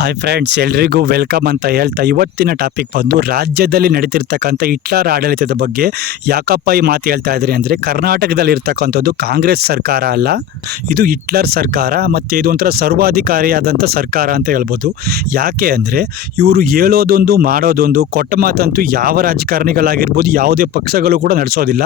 Hi friends, ಎಲ್ರಿಗೂ welcome ಅಂತ ಹೇಳ್ತಾ ಇವತ್ತಿನ ಟಾಪಿಕ್ ಬಂದು ರಾಜ್ಯದಲ್ಲಿ ನಡೀತಿರ್ತಕ್ಕಂಥ ಹಿಟ್ಲರ್ ಆಡಳಿತದ ಬಗ್ಗೆ. ಯಾಕಪ್ಪ ಈ ಮಾತು ಹೇಳ್ತಾ ಇದ್ರಿ ಅಂದರೆ, ಕರ್ನಾಟಕದಲ್ಲಿ ಇರ್ತಕ್ಕಂಥದ್ದು ಕಾಂಗ್ರೆಸ್ ಸರ್ಕಾರ ಅಲ್ಲ, ಇದು ಹಿಟ್ಲರ್ ಸರ್ಕಾರ ಮತ್ತು ಇದು ಒಂಥರ ಸರ್ವಾಧಿಕಾರಿಯಾದಂಥ ಸರ್ಕಾರ ಅಂತ ಹೇಳ್ಬೋದು. ಯಾಕೆ ಅಂದರೆ ಇವರು ಹೇಳೋದೊಂದು ಮಾಡೋದೊಂದು, ಕೊಟ್ಟ ಮಾತಂತೂ ಯಾವ ರಾಜಕಾರಣಿಗಳಾಗಿರ್ಬೋದು ಯಾವುದೇ ಪಕ್ಷಗಳು ಕೂಡ ನಡೆಸೋದಿಲ್ಲ.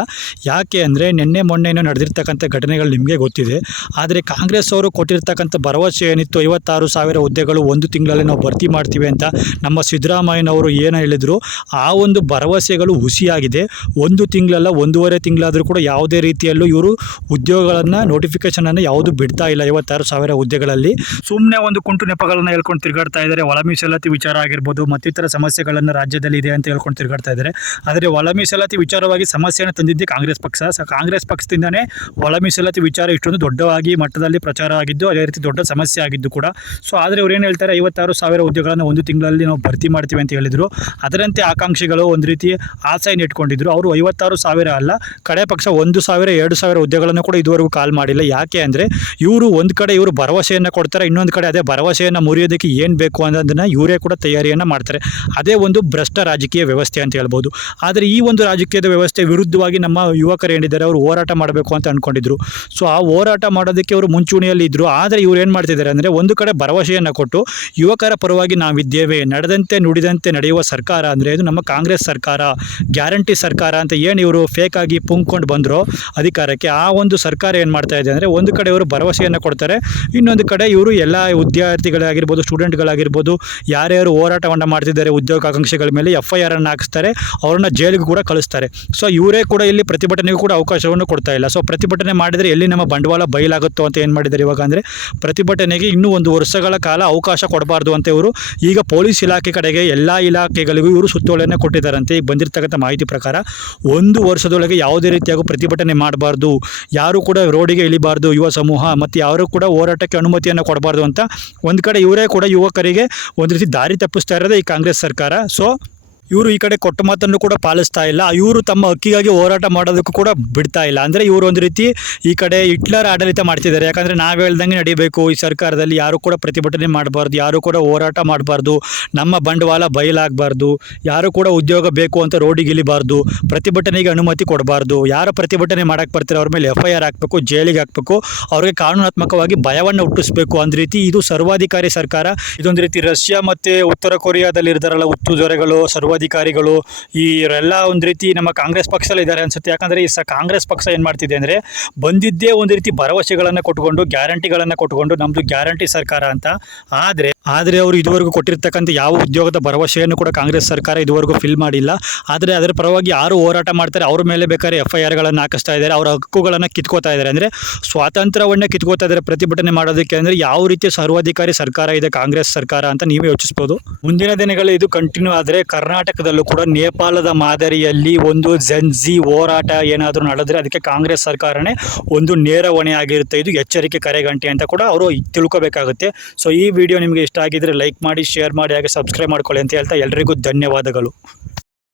ಯಾಕೆ ಅಂದರೆ ನಿನ್ನೆ ಮೊನ್ನೆನೋ ನಡೆದಿರ್ತಕ್ಕಂಥ ಘಟನೆಗಳು ನಿಮಗೆ ಗೊತ್ತಿದೆ. ಆದರೆ ಕಾಂಗ್ರೆಸ್ ಅವರು ಕೊಟ್ಟಿರ್ತಕ್ಕಂಥ ಭರವಸೆ ಏನಿತ್ತು, 56,000 ಹುದ್ದೆಗಳು ಒಂದು ತಿಂಗಳಲ್ಲಿ ನಾವು ಭರ್ತಿ ಮಾಡ್ತೀವಿ ಅಂತ ನಮ್ಮ ಸಿದ್ದರಾಮಯ್ಯನವರು ಏನು ಹೇಳಿದರು, ಆ ಒಂದು ಭರವಸೆಗಳು ಹುಸಿಯಾಗಿದೆ. ಒಂದು ತಿಂಗಳಲ್ಲ, 1.5 ತಿಂಗಳಾದರೂ ಕೂಡ ಯಾವುದೇ ರೀತಿಯಲ್ಲೂ ಇವರು ಉದ್ಯೋಗಗಳನ್ನು ನೋಟಿಫಿಕೇಷನನ್ನು ಯಾವುದು ಬಿಡ್ತಾ ಇಲ್ಲ. 56,000 ಹುದ್ದೆಗಳಲ್ಲಿ ಸುಮ್ಮನೆ ಒಂದು ಕುಂಟು ನೆಪಗಳನ್ನು ಹೇಳ್ಕೊಂಡು ತಿರುಗಾಡ್ತಾ ಇದ್ದಾರೆ. ಒಳ ಮೀಸಲಾತಿ ವಿಚಾರ ಆಗಿರ್ಬೋದು, ಮತ್ತಿತರ ಸಮಸ್ಯೆಗಳನ್ನು ರಾಜ್ಯದಲ್ಲಿ ಇದೆ ಅಂತ ಹೇಳ್ಕೊಂಡು ತಿರುಗಾಡ್ತಾ ಇದ್ದಾರೆ. ಆದರೆ ಒಳ ಮೀಸಲಾತಿ ವಿಚಾರವಾಗಿ ಸಮಸ್ಯೆಯನ್ನು ತಂದಿದ್ದೆ ಕಾಂಗ್ರೆಸ್ ಪಕ್ಷ. ಕಾಂಗ್ರೆಸ್ ಪಕ್ಷದಿಂದನೇ ಒಳ ಮೀಸಲಾತಿ ವಿಚಾರ ಇಷ್ಟೊಂದು ದೊಡ್ಡವಾಗಿ ಮಟ್ಟದಲ್ಲಿ ಪ್ರಚಾರ ಆಗಿದ್ದು, ಅದೇ ರೀತಿ ದೊಡ್ಡ ಸಮಸ್ಯೆ ಆಗಿದ್ದು ಕೂಡ. ಸೊ ಆದರೆ ಅವ್ರು ಏನು ಹೇಳ್ತಾರೆ, 56,000 ಹುದ್ದೆಗಳನ್ನು ಒಂದು ತಿಂಗಳಲ್ಲಿ ನಾವು ಭರ್ತಿ ಮಾಡ್ತೀವಿ ಅಂತ ಹೇಳಿದರು. ಅದರಂತೆ ಆಕಾಂಕ್ಷಿಗಳು ಒಂದು ರೀತಿ ಆಸೆಯನ್ನು ಇಟ್ಕೊಂಡಿದ್ರು. ಅವರು 56,000 ಅಲ್ಲ, ಕಡೆ ಪಕ್ಷ 1,000 2,000 ಹುದ್ದೆಗಳನ್ನು ಕೂಡ ಇದುವರೆಗೂ ಕಾಲ್ ಮಾಡಿಲ್ಲ. ಯಾಕೆ ಅಂದರೆ ಇವರು ಒಂದು ಕಡೆ ಇವರು ಭರವಸೆಯನ್ನು ಕೊಡ್ತಾರೆ, ಇನ್ನೊಂದು ಕಡೆ ಅದೇ ಭರವಸೆಯನ್ನು ಮುರಿಯೋದಕ್ಕೆ ಏನು ಬೇಕು ಅನ್ನೋದನ್ನು ಇವರೇ ಕೂಡ ತಯಾರಿಯನ್ನು ಮಾಡ್ತಾರೆ. ಅದೇ ಒಂದು ಭ್ರಷ್ಟ ರಾಜಕೀಯ ವ್ಯವಸ್ಥೆ ಅಂತ ಹೇಳ್ಬೋದು. ಆದರೆ ಈ ಒಂದು ರಾಜಕೀಯದ ವ್ಯವಸ್ಥೆ ವಿರುದ್ಧವಾಗಿ ನಮ್ಮ ಯುವಕರು ಏನಿದ್ದಾರೆ ಅವರು ಹೋರಾಟ ಮಾಡಬೇಕು ಅಂತ ಅಂದ್ಕೊಂಡಿದ್ರು. ಸೊ ಆ ಹೋರಾಟ ಮಾಡೋದಕ್ಕೆ ಅವರು ಮುಂಚೂಣಿಯಲ್ಲಿ ಇದ್ದರು. ಆದರೆ ಇವರು ಏನು ಮಾಡ್ತಿದ್ದಾರೆ ಅಂದರೆ, ಒಂದು ಕಡೆ ಭರವಸೆಯನ್ನು ಕೊಟ್ಟು ಯುವಕರ ಪರವಾಗಿ ನಾವಿದ್ದೇವೆ, ನಡೆದಂತೆ ನುಡಿದಂತೆ ನಡೆಯುವ ಸರ್ಕಾರ ಅಂದರೆ ಇದು ನಮ್ಮ ಕಾಂಗ್ರೆಸ್ ಸರ್ಕಾರ, ಗ್ಯಾರಂಟಿ ಸರ್ಕಾರ ಅಂತ ಏನು ಇವರು ಫೇಕಾಗಿ ಪುಂಕ್ಕೊಂಡು ಬಂದರು ಅಧಿಕಾರಕ್ಕೆ, ಆ ಒಂದು ಸರ್ಕಾರ ಏನು ಮಾಡ್ತಾ ಇದೆ ಅಂದರೆ, ಒಂದು ಕಡೆ ಇವರು ಭರವಸೆಯನ್ನು ಕೊಡ್ತಾರೆ, ಇನ್ನೊಂದು ಕಡೆ ಇವರು ಎಲ್ಲ ವಿದ್ಯಾರ್ಥಿಗಳಾಗಿರ್ಬೋದು, ಸ್ಟೂಡೆಂಟ್ಗಳಾಗಿರ್ಬೋದು, ಯಾರ್ಯಾರು ಹೋರಾಟವನ್ನು ಮಾಡ್ತಿದ್ದಾರೆ ಉದ್ಯೋಗಾಕಾಂಕ್ಷಿಗಳ ಮೇಲೆ FIR ಅನ್ನು ಹಾಕಿಸ್ತಾರೆ, ಅವ್ರನ್ನ ಜೈಲಿಗೂ ಕೂಡ ಕಳಿಸ್ತಾರೆ. ಸೊ ಇವರೇ ಕೂಡ ಇಲ್ಲಿ ಪ್ರತಿಭಟನೆಗೂ ಕೂಡ ಅವಕಾಶವನ್ನು ಕೊಡ್ತಾ ಇಲ್ಲ. ಸೊ ಪ್ರತಿಭಟನೆ ಮಾಡಿದರೆ ಎಲ್ಲಿ ನಮ್ಮ ಬಂಡವಾಳ ಬಯಲಾಗುತ್ತೋ ಅಂತ ಏನು ಮಾಡಿದ್ದಾರೆ ಇವಾಗ ಅಂದರೆ, ಪ್ರತಿಭಟನೆಗೆ ಇನ್ನೂ 1 ವರ್ಷಗಳ ಕಾಲ ಅವಕಾಶ ಕೊಡಬಾರ್ದು ಅಂತ ಇವರು ಈಗ ಪೊಲೀಸ್ ಇಲಾಖೆ ಕಡೆಗೆ ಎಲ್ಲ ಇಲಾಖೆಗಳಿಗೂ ಇವರು ಸುತ್ತೋಲೆಯನ್ನು ಕೊಟ್ಟಿದ್ದಾರಂತೆ. ಈಗ ಬಂದಿರತಕ್ಕಂಥ ಮಾಹಿತಿ ಪ್ರಕಾರ 1 ವರ್ಷದೊಳಗೆ ಯಾವುದೇ ರೀತಿಯಾಗೂ ಪ್ರತಿಭಟನೆ ಮಾಡಬಾರ್ದು, ಯಾರು ಕೂಡ ರೋಡಿಗೆ ಇಳಿಬಾರ್ದು ಯುವ ಸಮೂಹ, ಮತ್ತು ಯಾರು ಕೂಡ ಹೋರಾಟಕ್ಕೆ ಅನುಮತಿಯನ್ನು ಕೊಡಬಾರ್ದು ಅಂತ ಒಂದು ಕಡೆ ಇವರೇ ಕೂಡ ಯುವಕರಿಗೆ ಒಂದು ರೀತಿ ದಾರಿ ತಪ್ಪಿಸ್ತಾ ಇರೋದೇ ಈ ಕಾಂಗ್ರೆಸ್ ಸರ್ಕಾರ. ಸೊ ಇವರು ಈ ಕಡೆ ಕೊಟ್ಟ ಮಾತನ್ನು ಕೂಡ ಪಾಲಿಸ್ತಾ ಇಲ್ಲ, ಇವರು ತಮ್ಮ ಹಕ್ಕಿಗಾಗಿ ಹೋರಾಟ ಮಾಡೋದಕ್ಕೂ ಕೂಡ ಬಿಡ್ತಾ ಇಲ್ಲ. ಅಂದರೆ ಇವರು ಒಂದು ರೀತಿ ಈ ಕಡೆ ಹಿಟ್ಲರ್ ಆಡಳಿತ ಮಾಡ್ತಿದ್ದಾರೆ. ಯಾಕಂದರೆ ನಾವು ಹೇಳ್ದಂಗೆ ನಡೀಬೇಕು, ಈ ಸರ್ಕಾರದಲ್ಲಿ ಯಾರು ಕೂಡ ಪ್ರತಿಭಟನೆ ಮಾಡಬಾರ್ದು, ಯಾರು ಕೂಡ ಹೋರಾಟ ಮಾಡಬಾರ್ದು, ನಮ್ಮ ಬಂಡವಾಳ ಬಯಲಾಗಬಾರ್ದು, ಯಾರು ಕೂಡ ಉದ್ಯೋಗ ಬೇಕು ಅಂತ ರೋಡಿಗೆ ಇಳಿಬಾರ್ದು, ಪ್ರತಿಭಟನೆಗೆ ಅನುಮತಿ ಕೊಡಬಾರ್ದು, ಯಾರು ಪ್ರತಿಭಟನೆ ಮಾಡೋಕ್ಕೆ ಬರ್ತಾರೆ ಅವ್ರ ಮೇಲೆ FIR ಹಾಕಬೇಕು, ಜೈಲಿಗೆ ಹಾಕಬೇಕು, ಅವ್ರಿಗೆ ಕಾನೂನಾತ್ಮಕವಾಗಿ ಭಯವನ್ನು ಹುಟ್ಟಿಸ್ಬೇಕು. ಅಂದ ರೀತಿ ಇದು ಸರ್ವಾಧಿಕಾರಿ ಸರ್ಕಾರ. ಇದೊಂದು ರೀತಿ ರಷ್ಯಾ ಮತ್ತು ಉತ್ತರ ಕೊರಿಯಾದಲ್ಲಿ ಇರ್ತಾರಲ್ಲ ಹುಟ್ಟು ದೊರೆಗಳು, ಸರ್ವಾಧಿಕಾರಿಗಳು, ಇವರೆಲ್ಲ ಒಂದು ರೀತಿ ನಮ್ಮ ಕಾಂಗ್ರೆಸ್ ಪಕ್ಷದಲ್ಲಿ ಇದ್ದಾರೆ ಅನ್ಸುತ್ತೆ. ಯಾಕಂದರೆ ಈ ಕಾಂಗ್ರೆಸ್ ಪಕ್ಷ ಏನು ಮಾಡ್ತಿದೆ ಅಂದರೆ, ಬಂದಿದ್ದೇ ಒಂದು ರೀತಿ ಭರವಸೆಗಳನ್ನು ಕೊಟ್ಕೊಂಡು, ಗ್ಯಾರಂಟಿಗಳನ್ನು ಕೊಟ್ಕೊಂಡು ನಮ್ಮದು ಗ್ಯಾರಂಟಿ ಸರ್ಕಾರ ಅಂತ. ಆದರೆ ಅವರು ಇದುವರೆಗೂ ಕೊಟ್ಟಿರ್ತಕ್ಕಂಥ ಯಾವ ಉದ್ಯೋಗದ ಭರವಸೆಯನ್ನು ಕೂಡ ಕಾಂಗ್ರೆಸ್ ಸರ್ಕಾರ ಇದುವರೆಗೂ ಫಿಲ್ ಮಾಡಿಲ್ಲ. ಆದರೆ ಅದರ ಪರವಾಗಿ ಯಾರು ಹೋರಾಟ ಮಾಡ್ತಾರೆ ಅವ್ರ ಮೇಲೆ ಬೇಕಾದ್ರೆ FIRಗಳನ್ನು ಹಾಕಿಸ್ತಾ ಇದ್ದಾರೆ, ಅವರ ಹಕ್ಕುಗಳನ್ನು ಕಿತ್ಕೋತಾ ಇದ್ದಾರೆ. ಅಂದರೆ ಸ್ವಾತಂತ್ರ್ಯವನ್ನೇ ಕಿತ್ಕೋತಾ ಇದ್ದಾರೆ ಪ್ರತಿಭಟನೆ ಮಾಡೋದಕ್ಕೆ. ಅಂದರೆ ಯಾವ ರೀತಿಯ ಸರ್ವಾಧಿಕಾರಿ ಸರ್ಕಾರ ಇದೆ ಕಾಂಗ್ರೆಸ್ ಸರ್ಕಾರ ಅಂತ ನೀವೇ ಯೋಚಿಸ್ಬೋದು. ಮುಂದಿನ ದಿನಗಳಲ್ಲಿ ಇದು ಕಂಟಿನ್ಯೂ ಆದರೆ ಕರ್ನಾಟಕದಲ್ಲೂ ಕೂಡ ನೇಪಾಳದ ಮಾದರಿಯಲ್ಲಿ ಒಂದು ಜೆನ್ಜಿ ಹೋರಾಟ ಏನಾದರೂ ನಡೆದರೆ ಅದಕ್ಕೆ ಕಾಂಗ್ರೆಸ್ ಸರ್ಕಾರನೇ ಒಂದು ನೇರ ಹೊಣೆ ಆಗಿರುತ್ತೆ. ಇದು ಎಚ್ಚರಿಕೆ ಕರೆಗಂಟೆ ಅಂತ ಕೂಡ ಅವರು ತಿಳ್ಕೊಬೇಕಾಗುತ್ತೆ. ಸೊ ಈ ವಿಡಿಯೋ ನಿಮಗೆ ಇಷ್ಟ ಆಗಿದ್ರೆ ಲೈಕ್ ಮಾಡಿ, ಶೇರ್ ಮಾಡಿ, ಹಾಗೆ ಸಬ್ಸ್ಕ್ರೈಬ್ ಮಾಡ್ಕೊಳ್ಳಿ ಅಂತ ಹೇಳ್ತಾ ಎಲ್ರಿಗೂ ಧನ್ಯವಾದಗಳು.